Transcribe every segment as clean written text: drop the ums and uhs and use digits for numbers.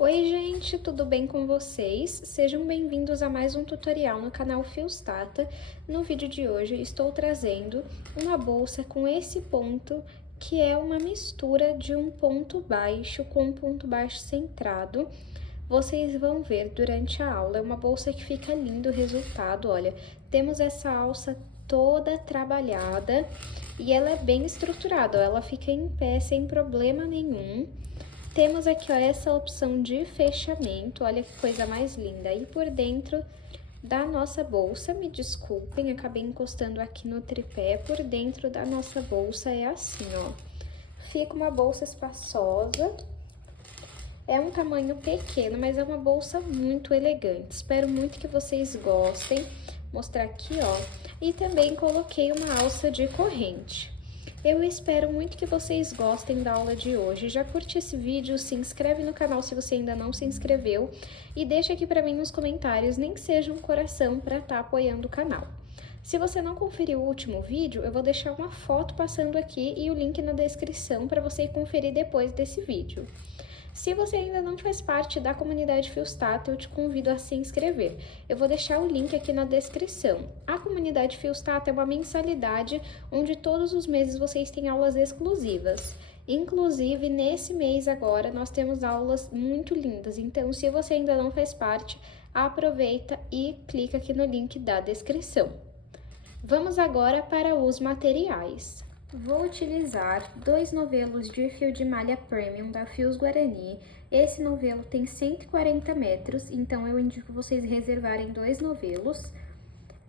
Oi gente, tudo bem com vocês? Sejam bem-vindos a mais um tutorial no canal Fiostata. No vídeo de hoje estou trazendo uma bolsa com esse ponto, que é uma mistura de um ponto baixo com um ponto baixo centrado. Vocês vão ver durante a aula, é uma bolsa que fica lindo o resultado, olha. Temos essa alça toda trabalhada e ela é bem estruturada, ó, ela fica em pé sem problema nenhum. Temos aqui, ó, essa opção de fechamento, olha que coisa mais linda. E por dentro da nossa bolsa, me desculpem, acabei encostando aqui no tripé, por dentro da nossa bolsa é assim, ó. Fica uma bolsa espaçosa, é um tamanho pequeno, mas é uma bolsa muito elegante. Espero muito que vocês gostem. Vou mostrar aqui, ó. E também coloquei uma alça de corrente. Eu espero muito que vocês gostem da aula de hoje. Já curte esse vídeo, se inscreve no canal se você ainda não se inscreveu e deixa aqui pra mim nos comentários, nem que seja um coração pra estar apoiando o canal. Se você não conferiu o último vídeo, eu vou deixar uma foto passando aqui e o link na descrição para você conferir depois desse vídeo. Se você ainda não faz parte da comunidade Fiostata, eu te convido a se inscrever. Eu vou deixar o link aqui na descrição. A comunidade Fiostata é uma mensalidade onde todos os meses vocês têm aulas exclusivas. Inclusive, nesse mês agora, nós temos aulas muito lindas. Então, se você ainda não faz parte, aproveita e clica aqui no link da descrição. Vamos agora para os materiais. Vou utilizar 2 novelos de fio de malha premium da Fios Guarani. Esse novelo tem 140 metros, então eu indico vocês reservarem 2 novelos.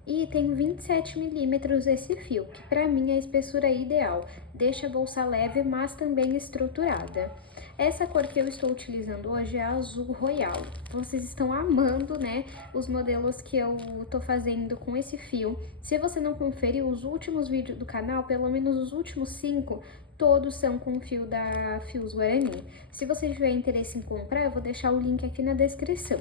E tem 27 milímetros esse fio, que pra mim é a espessura ideal. Deixa a bolsa leve, mas também estruturada. Essa cor que eu estou utilizando hoje é azul royal. Vocês estão amando, né, os modelos que eu tô fazendo com esse fio. Se você não conferiu os últimos vídeos do canal, pelo menos os últimos 5, todos são com fio da Fios Guarani. Se você tiver interesse em comprar, eu vou deixar o link aqui na descrição.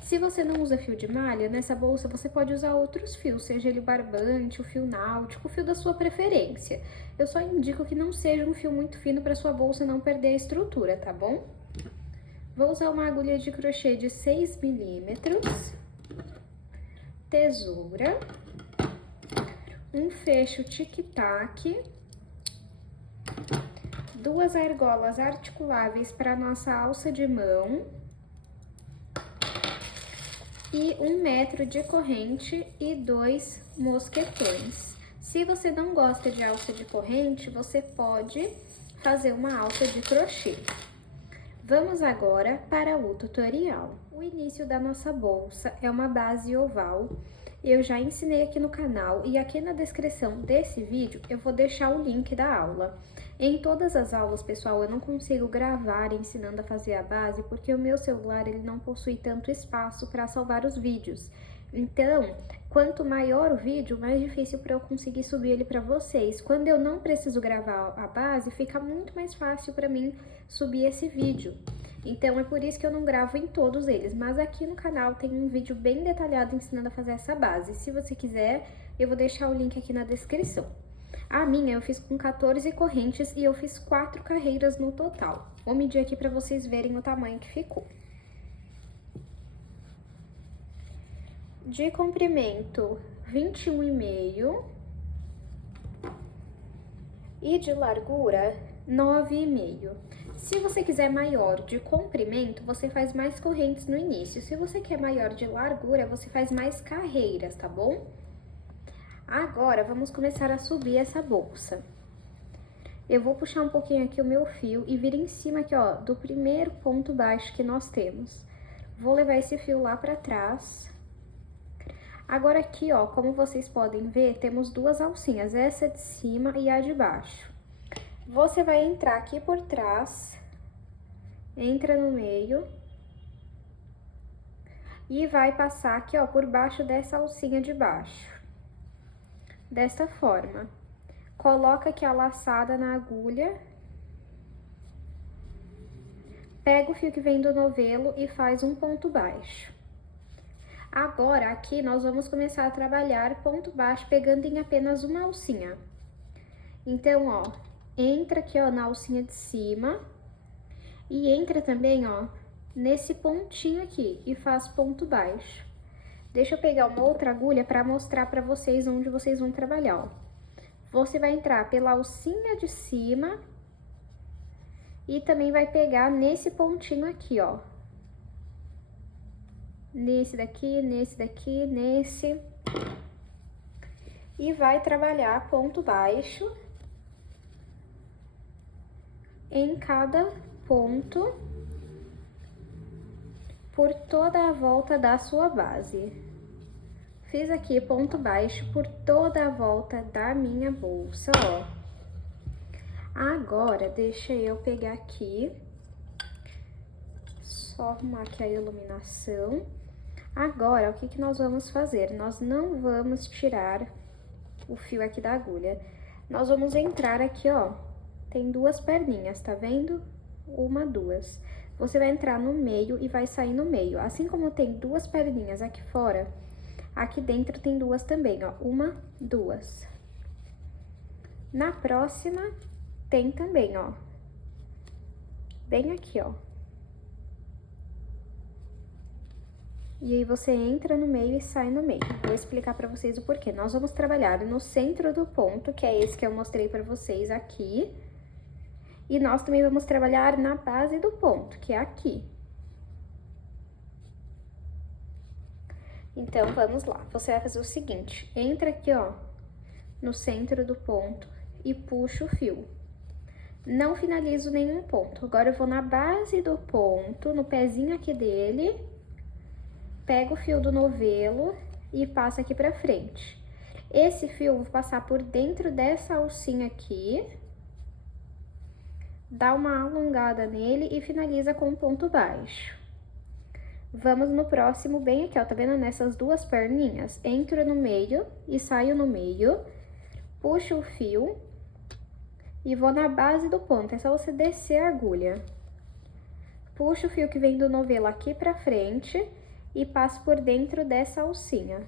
Se você não usa fio de malha, nessa bolsa você pode usar outros fios, seja ele barbante, o fio náutico, o fio da sua preferência. Eu só indico que não seja um fio muito fino para sua bolsa não perder a estrutura, tá bom? Vou usar uma agulha de crochê de 6 milímetros, tesoura, um fecho tic-tac, 2 argolas articuláveis para nossa alça de mão, e 1 metro de corrente e 2 mosquetões. Se você não gosta de alça de corrente, você pode fazer uma alça de crochê. Vamos agora para o tutorial. O início da nossa bolsa é uma base oval. Eu já ensinei aqui no canal e aqui na descrição desse vídeo eu vou deixar o link da aula. Em todas as aulas, pessoal, eu não consigo gravar ensinando a fazer a base porque o meu celular ele não possui tanto espaço para salvar os vídeos. Então, quanto maior o vídeo, mais difícil para eu conseguir subir ele para vocês. Quando eu não preciso gravar a base, fica muito mais fácil para mim subir esse vídeo. Então, é por isso que eu não gravo em todos eles, mas aqui no canal tem um vídeo bem detalhado ensinando a fazer essa base. Se você quiser, eu vou deixar o link aqui na descrição. A minha eu fiz com 14 correntes e eu fiz 4 carreiras no total. Vou medir aqui para vocês verem o tamanho que ficou. De comprimento, 21,5 e de largura, 9,5. Se você quiser maior de comprimento, você faz mais correntes no início. Se você quer maior de largura, você faz mais carreiras, tá bom? Agora, vamos começar a subir essa bolsa. Eu vou puxar um pouquinho aqui o meu fio e vir em cima aqui, ó, do primeiro ponto baixo que nós temos. Vou levar esse fio lá pra trás. Agora aqui, ó, como vocês podem ver, temos 2 alcinhas, essa de cima e a de baixo. Você vai entrar aqui por trás, entra no meio e vai passar aqui, ó, por baixo dessa alcinha de baixo. Desta forma. Coloca aqui a laçada na agulha. Pega o fio que vem do novelo e faz um ponto baixo. Agora, aqui, nós vamos começar a trabalhar ponto baixo, pegando em apenas uma alcinha. Então, ó, entra aqui, ó, na alcinha de cima. E entra também, ó, nesse pontinho aqui e faz ponto baixo. Deixa eu pegar uma outra agulha para mostrar para vocês onde vocês vão trabalhar, ó. Você vai entrar pela alcinha de cima e também vai pegar nesse pontinho aqui, ó. Nesse daqui, nesse. E vai trabalhar ponto baixo em cada ponto por toda a volta da sua base. Fiz aqui ponto baixo por toda a volta da minha bolsa, ó. Agora, deixa eu pegar aqui, só arrumar aqui a iluminação. Agora, o que que nós vamos fazer? Nós não vamos tirar o fio aqui da agulha. Nós vamos entrar aqui, ó, tem duas perninhas, tá vendo? Uma, duas. Você vai entrar no meio e vai sair no meio. Assim como tem duas perninhas aqui fora, aqui dentro tem duas também, ó. Uma, duas. Na próxima, tem também, ó. Bem aqui, ó. E aí, você entra no meio e sai no meio. Vou explicar pra vocês o porquê. Nós vamos trabalhar no centro do ponto, que é esse que eu mostrei pra vocês aqui. E nós também vamos trabalhar na base do ponto, que é aqui. Então, vamos lá. Você vai fazer o seguinte, entra aqui, ó, no centro do ponto e puxa o fio. Não finalizo nenhum ponto. Agora, eu vou na base do ponto, no pezinho aqui dele, pego o fio do novelo e passo aqui pra frente. Esse fio eu vou passar por dentro dessa alcinha aqui, dá uma alongada nele e finaliza com um ponto baixo. Vamos no próximo bem aqui, ó, tá vendo nessas duas perninhas? Entro no meio e saio no meio, puxo o fio e vou na base do ponto, é só você descer a agulha. Puxo o fio que vem do novelo aqui pra frente e passo por dentro dessa alcinha.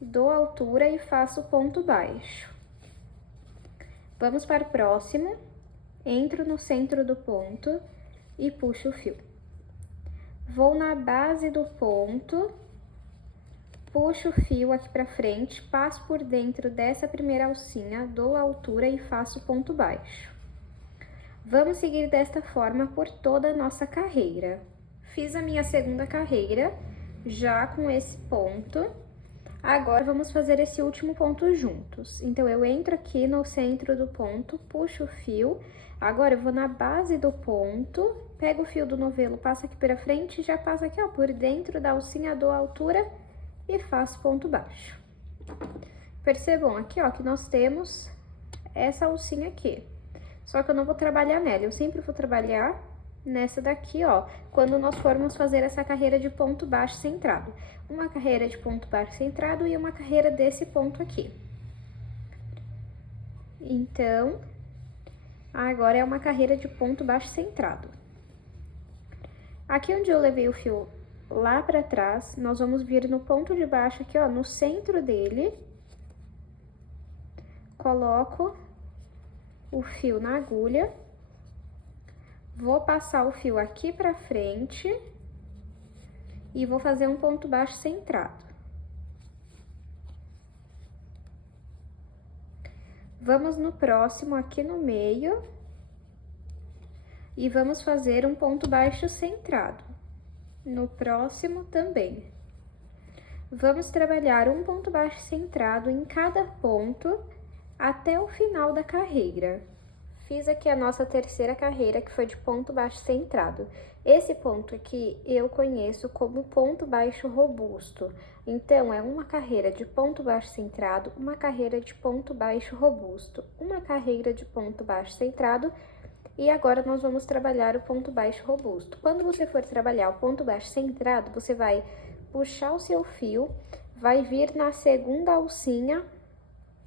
Dou altura e faço ponto baixo. Vamos para o próximo. Entro no centro do ponto e puxo o fio. Vou na base do ponto, puxo o fio aqui pra frente, passo por dentro dessa primeira alcinha, dou altura e faço ponto baixo. Vamos seguir desta forma por toda a nossa carreira. Fiz a minha segunda carreira, já com esse ponto. Agora, vamos fazer esse último ponto juntos. Então, eu entro aqui no centro do ponto, puxo o fio. Agora, eu vou na base do ponto, pego o fio do novelo, passo aqui pra frente e já passo aqui, ó, por dentro da alcinha, dou altura e faço ponto baixo. Percebam aqui, ó, que nós temos essa alcinha aqui. Só que eu não vou trabalhar nela, eu sempre vou trabalhar nessa daqui, ó, quando nós formos fazer essa carreira de ponto baixo centrado. Uma carreira de ponto baixo centrado e uma carreira desse ponto aqui. Então, agora é uma carreira de ponto baixo centrado. Aqui onde eu levei o fio lá pra trás, nós vamos vir no ponto de baixo aqui, ó, no centro dele. Coloco o fio na agulha. Vou passar o fio aqui pra frente e vou fazer um ponto baixo centrado. Vamos no próximo aqui no meio e vamos fazer um ponto baixo centrado. No próximo também. Vamos trabalhar um ponto baixo centrado em cada ponto até o final da carreira. Fiz aqui a nossa terceira carreira, que foi de ponto baixo centrado. Esse ponto aqui eu conheço como ponto baixo robusto. Então, é uma carreira de ponto baixo centrado, uma carreira de ponto baixo robusto, uma carreira de ponto baixo centrado, e agora nós vamos trabalhar o ponto baixo robusto. Quando você for trabalhar o ponto baixo centrado, você vai puxar o seu fio, vai vir na segunda alcinha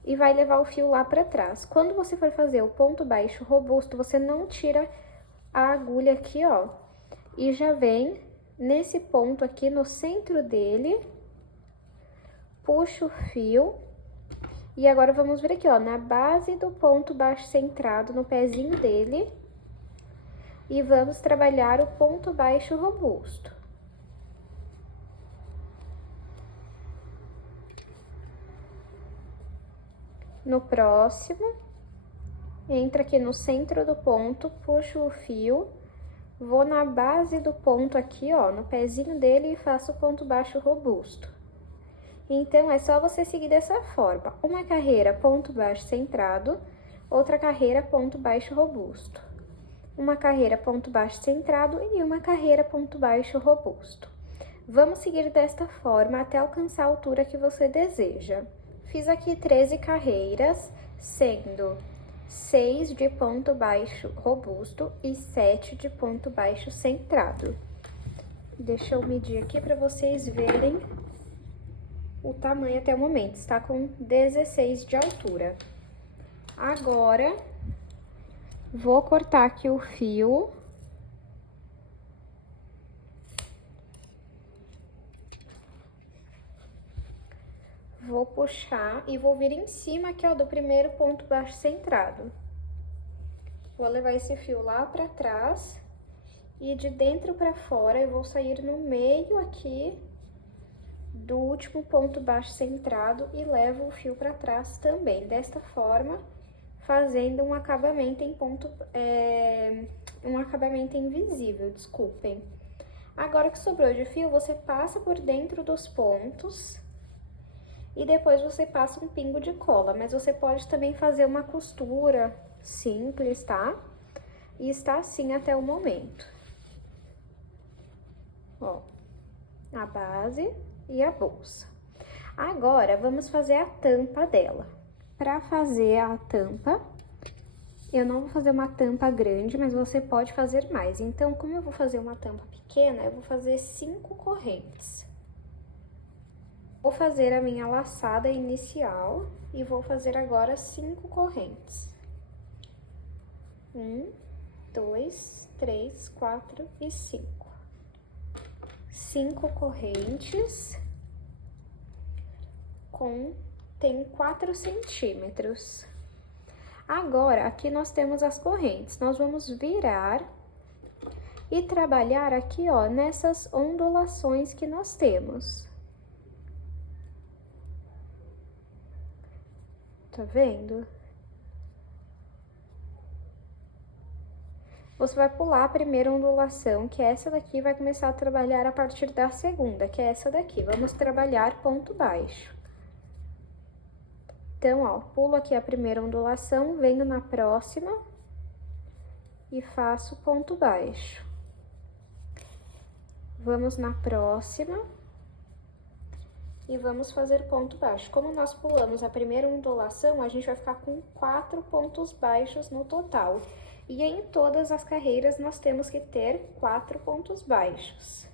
e vai levar o fio lá pra trás. Quando você for fazer o ponto baixo robusto, você não tira a agulha aqui, ó, e já vem nesse ponto aqui no centro dele, puxa o fio, e agora vamos vir aqui, ó, na base do ponto baixo centrado, no pezinho dele, e vamos trabalhar o ponto baixo robusto. No próximo, entra aqui no centro do ponto, puxo o fio, vou na base do ponto aqui, ó, no pezinho dele e faço o ponto baixo robusto. Então, é só você seguir dessa forma, uma carreira ponto baixo centrado, outra carreira ponto baixo robusto. Uma carreira ponto baixo centrado e uma carreira ponto baixo robusto. Vamos seguir desta forma até alcançar a altura que você deseja. Fiz aqui 13 carreiras, sendo 6 de ponto baixo robusto e 7 de ponto baixo centrado. Deixa eu medir aqui para vocês verem o tamanho até o momento. Está com 16 de altura. Agora, vou cortar aqui o fio. Vou puxar e vou vir em cima aqui, ó, do primeiro ponto baixo centrado. Vou levar esse fio lá pra trás e de dentro pra fora eu vou sair no meio aqui do último ponto baixo centrado e levo o fio pra trás também. Desta forma, fazendo um acabamento em um acabamento invisível, desculpem. Agora que sobrou de fio, você passa por dentro dos pontos e depois você passa um pingo de cola, mas você pode também fazer uma costura simples, tá? E está assim até o momento. Ó, a base e a bolsa. Agora, vamos fazer a tampa dela. Para fazer a tampa, eu não vou fazer uma tampa grande, mas você pode fazer mais. Então, como eu vou fazer uma tampa pequena, eu vou fazer 5 correntes. Vou fazer a minha laçada inicial e vou fazer agora 5 correntes. 1, 2, 3, 4 e 5. 5 correntes tem 4 centímetros. Agora, aqui nós temos as correntes. Nós vamos virar e trabalhar aqui, ó, nessas ondulações que nós temos. Tá vendo? Você vai pular a primeira ondulação, que é essa daqui, e vai começar a trabalhar a partir da segunda, que é essa daqui. Vamos trabalhar ponto baixo. Então, ó, pulo aqui a primeira ondulação, venho na próxima e faço ponto baixo. Vamos na próxima e vamos fazer ponto baixo. Como nós pulamos a primeira ondulação, a gente vai ficar com 4 pontos baixos no total. E em todas as carreiras, nós temos que ter 4 pontos baixos.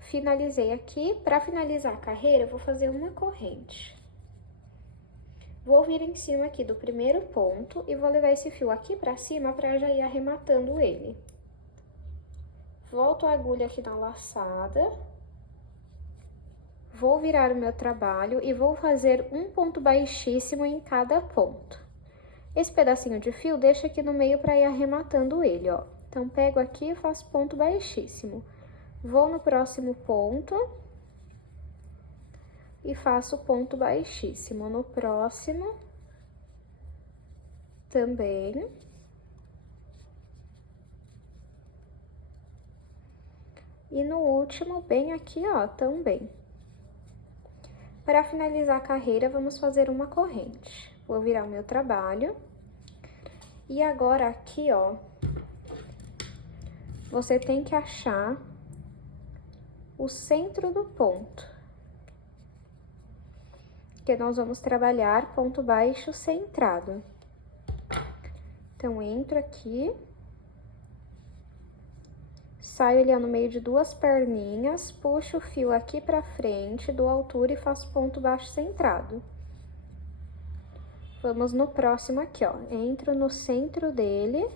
Finalizei aqui. Para finalizar a carreira, eu vou fazer uma corrente. Vou vir em cima aqui do primeiro ponto e vou levar esse fio aqui pra cima pra já ir arrematando ele. Volto a agulha aqui na laçada. Vou virar o meu trabalho e vou fazer um ponto baixíssimo em cada ponto. Esse pedacinho de fio deixa aqui no meio pra ir arrematando ele, ó. Então, pego aqui e faço ponto baixíssimo. Vou no próximo ponto e faço ponto baixíssimo. No próximo, também. E no último, bem aqui, ó, também. Para finalizar a carreira, vamos fazer uma corrente. Vou virar o meu trabalho. E agora, aqui, ó, você tem que achar o centro do ponto. Que nós vamos trabalhar ponto baixo centrado. Então, entro aqui. Saio ali no meio de 2 perninhas, puxo o fio aqui pra frente, dou altura e faço ponto baixo centrado. Vamos no próximo aqui, ó. Entro no centro dele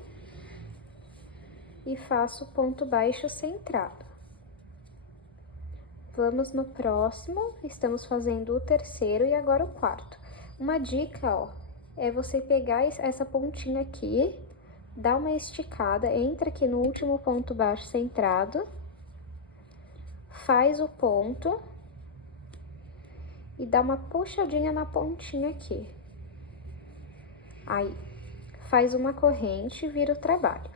e faço ponto baixo centrado. Vamos no próximo, estamos fazendo o terceiro e agora o quarto. Uma dica, ó, é você pegar essa pontinha aqui, dá uma esticada, entra aqui no último ponto baixo centrado, faz o ponto e dá uma puxadinha na pontinha aqui. Aí, faz uma corrente e vira o trabalho.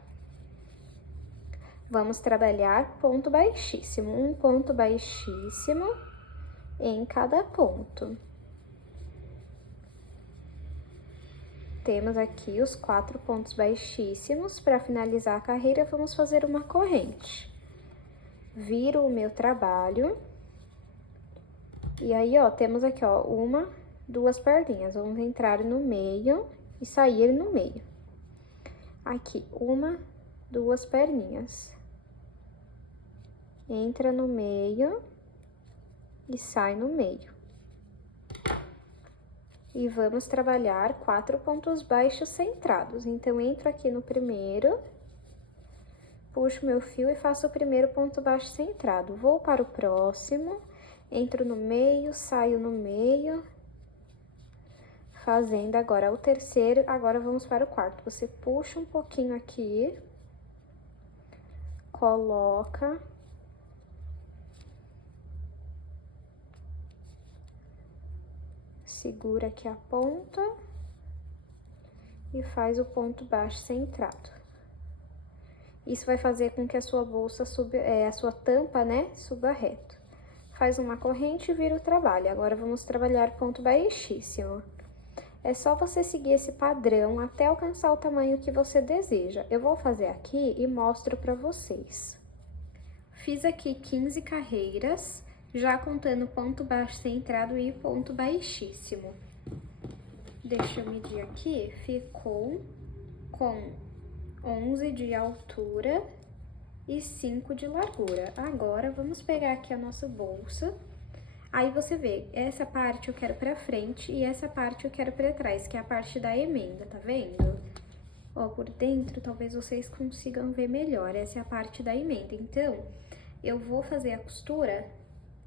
Vamos trabalhar ponto baixíssimo, um ponto baixíssimo em cada ponto. Temos aqui os 4 pontos baixíssimos. Para finalizar a carreira, vamos fazer uma corrente. Viro o meu trabalho. E aí, ó, temos aqui, ó, 1, 2 perninhas. Vamos entrar no meio e sair no meio. Aqui, 1, 2 perninhas. Entra no meio e sai no meio. E vamos trabalhar 4 pontos baixos centrados. Então, entro aqui no primeiro, puxo meu fio e faço o primeiro ponto baixo centrado. Vou para o próximo, entro no meio, saio no meio, fazendo agora o terceiro. Agora, vamos para o quarto. Você puxa um pouquinho aqui, coloca, segura aqui a ponta e faz o ponto baixo centrado. Isso vai fazer com que a sua bolsa suba, a sua tampa, né, suba reto. Faz uma corrente e vira o trabalho. Agora, vamos trabalhar ponto baixíssimo. É só você seguir esse padrão até alcançar o tamanho que você deseja. Eu vou fazer aqui e mostro pra vocês. Fiz aqui 15 carreiras, já contando ponto baixo centrado e ponto baixíssimo. Deixa eu medir aqui, ficou com 11 de altura e 5 de largura. Agora, vamos pegar aqui a nossa bolsa. Aí, você vê, essa parte eu quero pra frente e essa parte eu quero pra trás, que é a parte da emenda, tá vendo? Ó, por dentro, talvez vocês consigam ver melhor, essa é a parte da emenda. Então, eu vou fazer a costura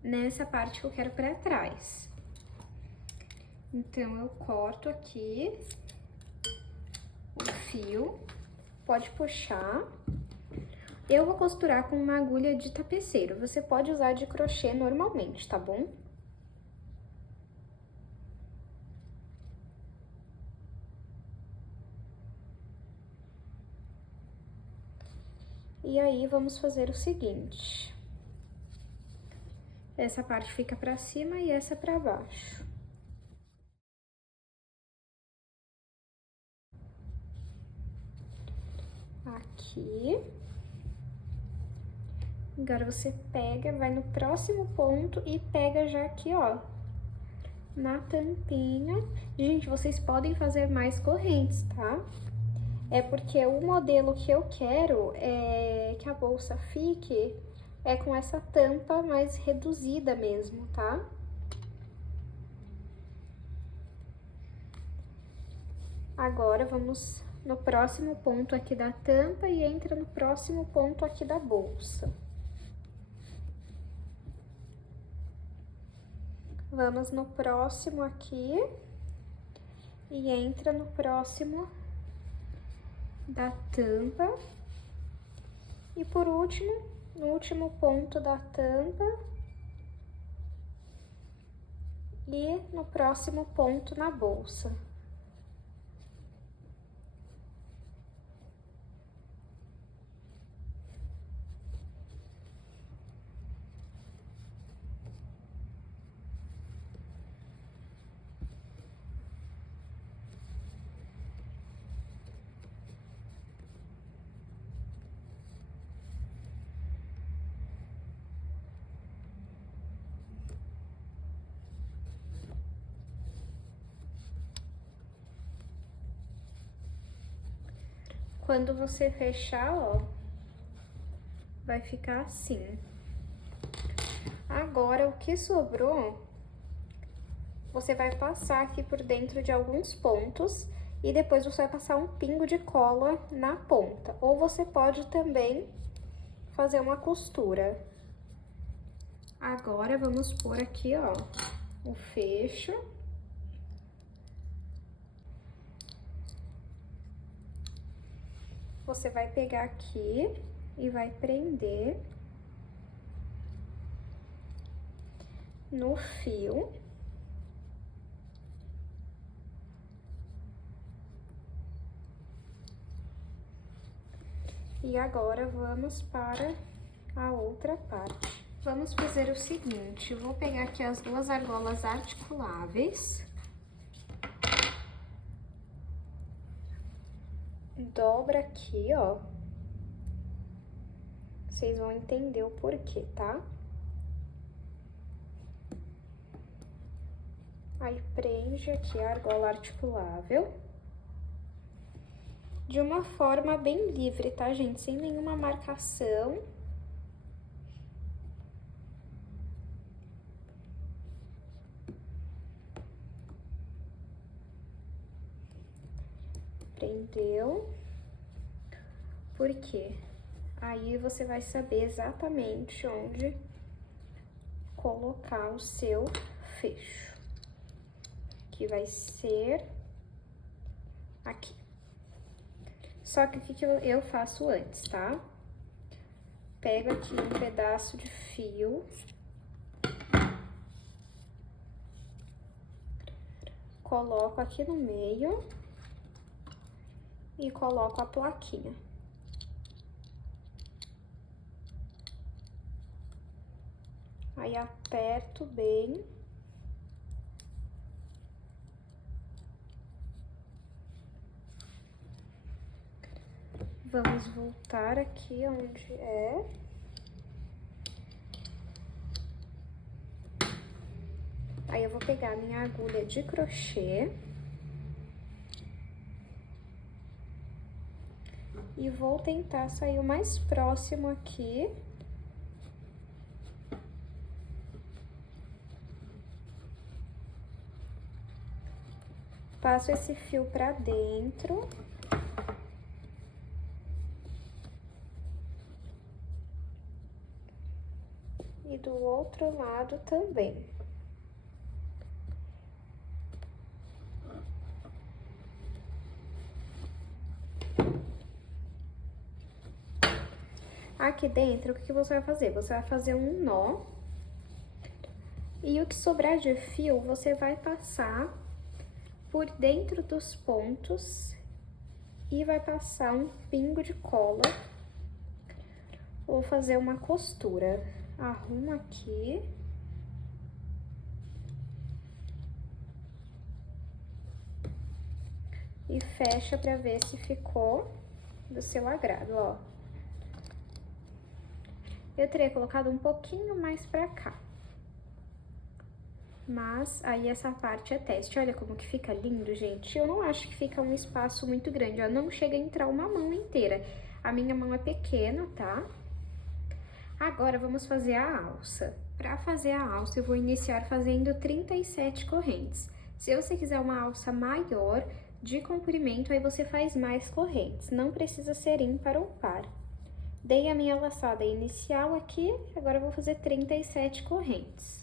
nessa parte que eu quero pra trás. Então, eu corto aqui o fio, pode puxar. Eu vou costurar com uma agulha de tapeceiro, você pode usar de crochê normalmente, tá bom? E aí, vamos fazer o seguinte. Essa parte fica pra cima e essa pra baixo. Aqui. Agora, você pega, vai no próximo ponto e pega já aqui, ó, na tampinha. Gente, vocês podem fazer mais correntes, tá? É porque o modelo que eu quero é que a bolsa fique com essa tampa mais reduzida mesmo, tá? Agora, vamos no próximo ponto aqui da tampa e entra no próximo ponto aqui da bolsa. Vamos no próximo aqui e entra no próximo da tampa. E por último, no último ponto da tampa e no próximo ponto na bolsa. Quando você fechar, ó, vai ficar assim. Agora, o que sobrou, você vai passar aqui por dentro de alguns pontos e depois você vai passar um pingo de cola na ponta. Ou você pode também fazer uma costura. Agora, vamos pôr aqui, ó, o fecho. você vai pegar aqui e vai prender no fio. E agora, vamos para a outra parte. Vamos fazer o seguinte, eu vou pegar aqui as duas argolas articuláveis. Dobra aqui, ó. Vocês vão entender o porquê, tá? Aí, prende aqui a argola articulável. De uma forma bem livre, tá, gente? Sem nenhuma marcação. Prendeu. Por quê? Aí você vai saber exatamente onde colocar o seu fecho. Que vai ser aqui. Só que o que eu faço antes, tá? Pego aqui um pedaço de fio. Coloco aqui no meio. E coloco a plaquinha. Aí, aperto bem. Vamos voltar aqui onde é. Aí, eu vou pegar minha agulha de crochê. E vou tentar sair o mais próximo aqui. Passo esse fio pra dentro. E do outro lado também. Aqui dentro, o que você vai fazer? Você vai fazer um nó. E o que sobrar de fio, você vai passar por dentro dos pontos e vai passar um pingo de cola. Vou fazer uma costura. Arrumo aqui. E fecha pra ver se ficou do seu agrado, ó. Eu teria colocado um pouquinho mais pra cá. Mas aí essa parte é teste. Olha como que fica lindo, gente. Eu não acho que fica um espaço muito grande, ó. Não chega a entrar uma mão inteira. A minha mão é pequena, tá? Agora, vamos fazer a alça. Pra fazer a alça, eu vou iniciar fazendo 37 correntes. Se você quiser uma alça maior de comprimento, aí você faz mais correntes. Não precisa ser ímpar ou par. Dei a minha laçada inicial aqui, agora eu vou fazer 37 correntes.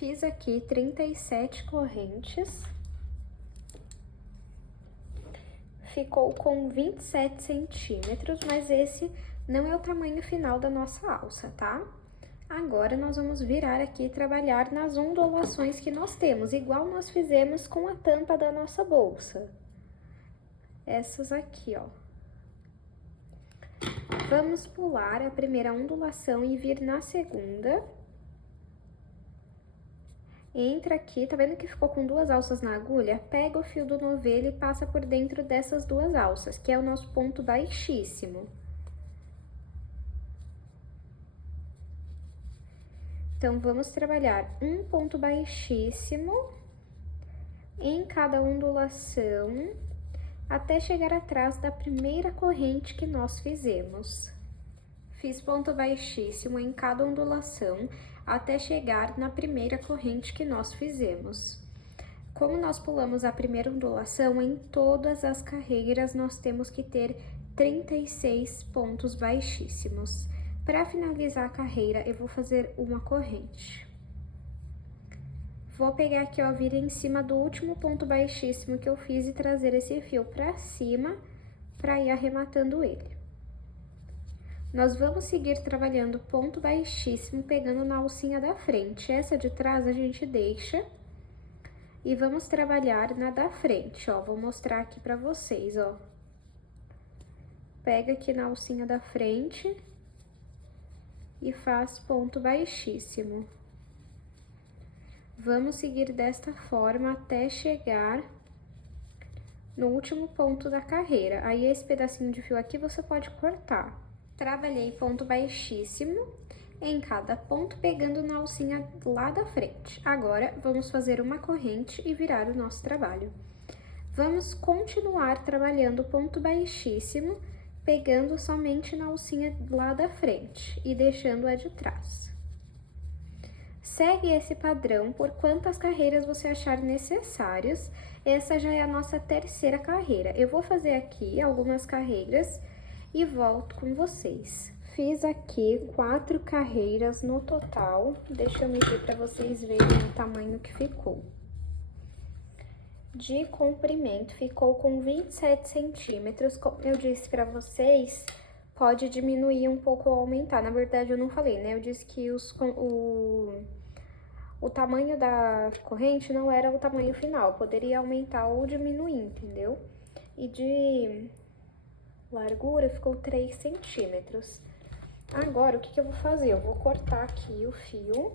Fiz aqui 37 correntes. Ficou com 27 centímetros, mas esse não é o tamanho final da nossa alça, tá? Agora, nós vamos virar aqui e trabalhar nas ondulações que nós temos, igual nós fizemos com a tampa da nossa bolsa. Essas aqui, ó. Vamos pular a primeira ondulação e vir na segunda. Entra aqui, tá vendo que ficou com duas alças na agulha? Pega o fio do novelo e passa por dentro dessas duas alças, que é o nosso ponto baixíssimo. Então, vamos trabalhar um ponto baixíssimo em cada ondulação, até chegar atrás da primeira corrente que nós fizemos. Fiz ponto baixíssimo em cada ondulação, até chegar na primeira corrente que nós fizemos. Como nós pulamos a primeira ondulação, em todas as carreiras nós temos que ter 36 pontos baixíssimos. Para finalizar a carreira, eu vou fazer uma corrente. Vou pegar aqui, ó, vir em cima do último ponto baixíssimo que eu fiz e trazer esse fio para cima, para ir arrematando ele. Nós vamos seguir trabalhando ponto baixíssimo, pegando na alcinha da frente. Essa de trás a gente deixa e vamos trabalhar na da frente, ó. Vou mostrar aqui pra vocês, ó. Pega aqui na alcinha da frente e faz ponto baixíssimo. Vamos seguir desta forma até chegar no último ponto da carreira. Aí, esse pedacinho de fio aqui você pode cortar. Trabalhei ponto baixíssimo em cada ponto, pegando na alcinha lá da frente. Agora, vamos fazer uma corrente e virar o nosso trabalho. Vamos continuar trabalhando ponto baixíssimo, pegando somente na alcinha lá da frente e deixando a de trás. Segue esse padrão por quantas carreiras você achar necessárias. Essa já é a nossa terceira carreira. Eu vou fazer aqui algumas carreiras e volto com vocês. Fiz aqui 4 carreiras no total. Deixa eu medir para vocês verem o tamanho que ficou. De comprimento, ficou com 27 centímetros. Como eu disse para vocês, pode diminuir um pouco ou aumentar. Na verdade, eu não falei, né? Eu disse que o tamanho da corrente não era o tamanho final. Poderia aumentar ou diminuir, entendeu? E de largura ficou 3 centímetros. Agora, o que eu vou fazer? Eu vou cortar aqui o fio.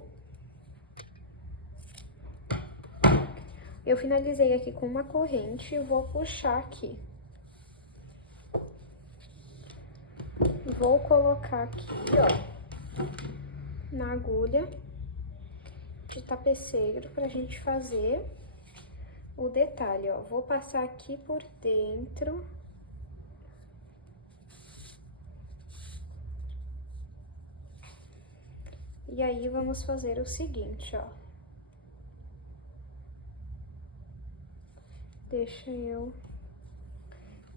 Eu finalizei aqui com uma corrente e vou puxar aqui. Vou colocar aqui, ó, na agulha de tapeceiro pra gente fazer o detalhe, ó. Vou passar aqui por dentro. E aí, vamos fazer o seguinte, ó. Deixa eu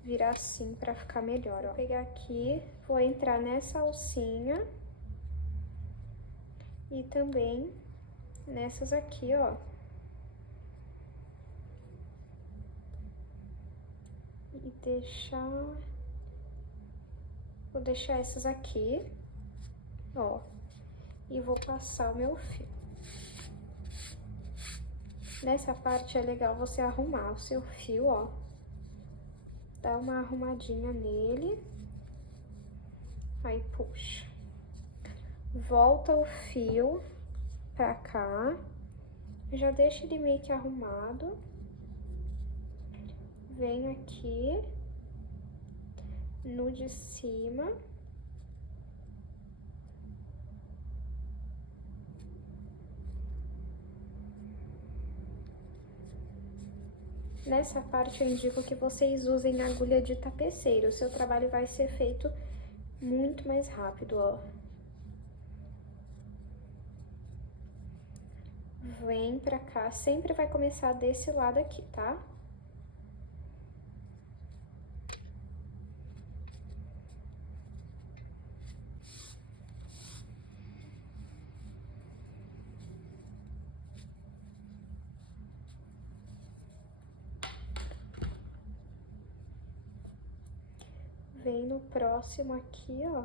virar assim pra ficar melhor, ó. Vou pegar aqui, vou entrar nessa alcinha e também nessas aqui, ó. E vou deixar essas aqui, ó. E vou passar o meu fio. Nessa parte é legal você arrumar o seu fio, ó. Dá uma arrumadinha nele. Aí, puxa. Volta o fio pra cá. Já deixa ele meio que arrumado. Vem aqui no de cima. Nessa parte, eu indico que vocês usem agulha de tapeceiro. O seu trabalho vai ser feito muito mais rápido, ó. Vem pra cá, sempre vai começar desse lado aqui, tá? Vem no próximo aqui, ó.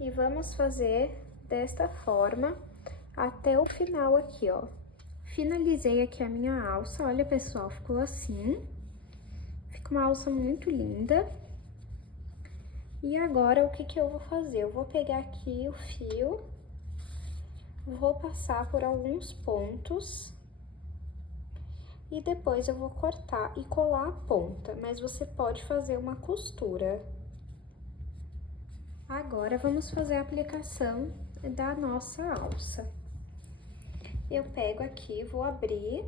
E vamos fazer desta forma até o final aqui, ó. Finalizei aqui a minha alça, olha, pessoal, ficou assim. Fica uma alça muito linda. E agora, o que eu vou fazer? Eu vou pegar aqui o fio, vou passar por alguns pontos e depois eu vou cortar e colar a ponta, mas você pode fazer uma costura. Agora, vamos fazer a aplicação da nossa alça. Eu pego aqui, vou abrir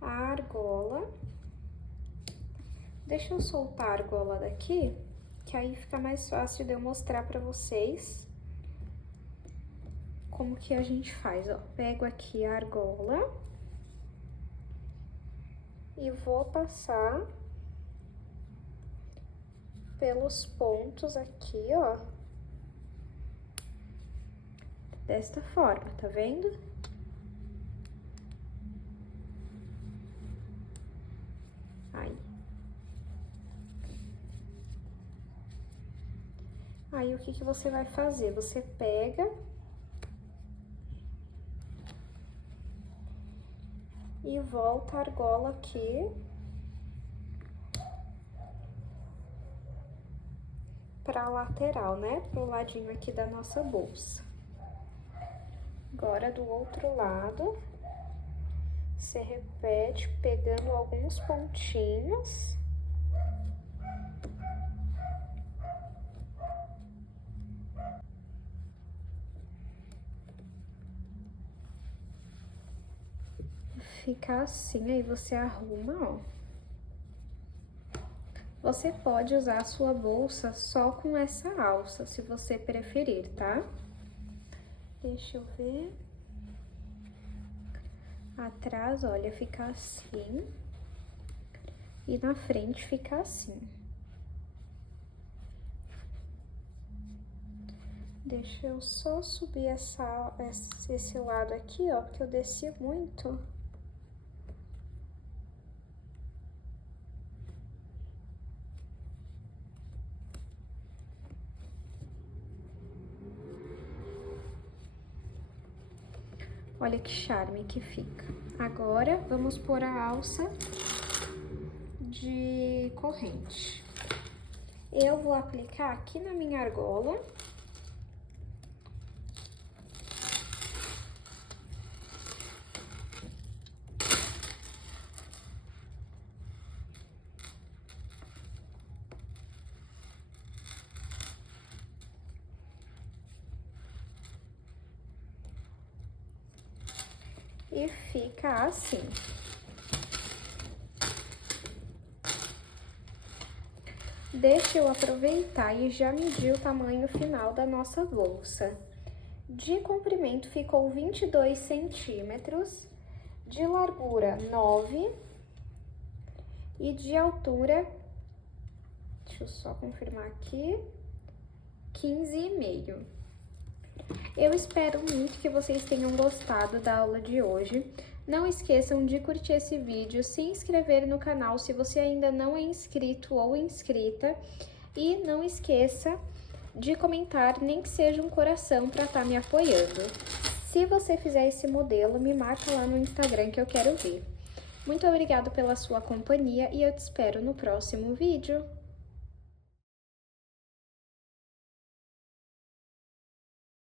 a argola. Deixa eu soltar a argola daqui, que aí fica mais fácil de eu mostrar pra vocês como que a gente faz, ó. Pego aqui a argola e vou passar pelos pontos aqui, ó, desta forma, tá vendo? Aí, o que que você vai fazer? Você pega e volta a argola aqui pra lateral, né? Pro ladinho aqui da nossa bolsa. Agora, do outro lado, você repete pegando alguns pontinhos. Fica assim, aí você arruma, ó. Você pode usar a sua bolsa só com essa alça, se você preferir, tá? Deixa eu ver. Atrás, olha, fica assim. E na frente fica assim. Deixa eu só subir esse lado aqui, ó, porque eu desci muito. Olha que charme que fica. Agora, vamos pôr a alça de corrente. Eu vou aplicar aqui na minha argola. E fica assim. Deixa eu aproveitar e já medir o tamanho final da nossa bolsa. De comprimento ficou 22 centímetros, de largura 9 e de altura, deixa eu só confirmar aqui, 15,5. Eu espero muito que vocês tenham gostado da aula de hoje. Não esqueçam de curtir esse vídeo, se inscrever no canal se você ainda não é inscrito ou inscrita. E não esqueça de comentar, nem que seja um coração, para estar me apoiando. Se você fizer esse modelo, me marca lá no Instagram que eu quero ver. Muito obrigada pela sua companhia e eu te espero no próximo vídeo.